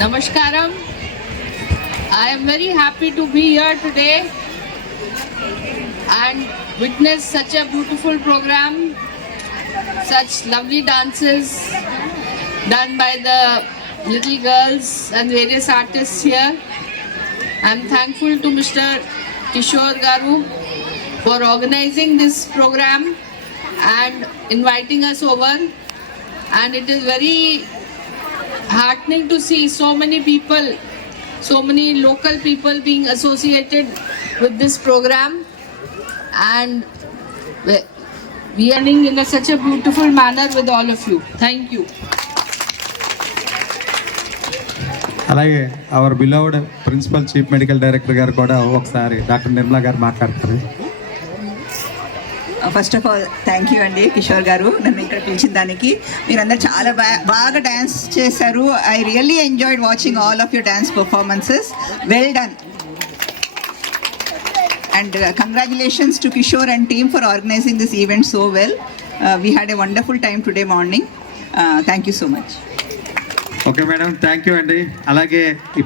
Namaskaram. I am very happy to be here today and witness such a beautiful program, such lovely dances done by the little girls and various artists here. I am thankful to Mr. Kishore Garu for organizing this program and inviting us over. And it is very heartening to see so many people, so many local people being associated with this program, and we are running in such a beautiful manner with all of you. Thank you. అలాగే our beloved principal chief medical director గారు కూడా ఒకసారి doctor Nirmala గారు మాట్లాడతారు. First of all thank you అండి కిషోర్ గారు, నన్ను ఇక్కడ పిలిచిన దానికి. మీరందరూ చాలా బాగా డ్యాన్స్ చేశారు. I really enjoyed watching all of your dance performances. Well done and congratulations to Kishore and team for organising this event so well. We had a wonderful time today morning. Thank you so much. Okay madam, thank you అండి. అలాగే ఈ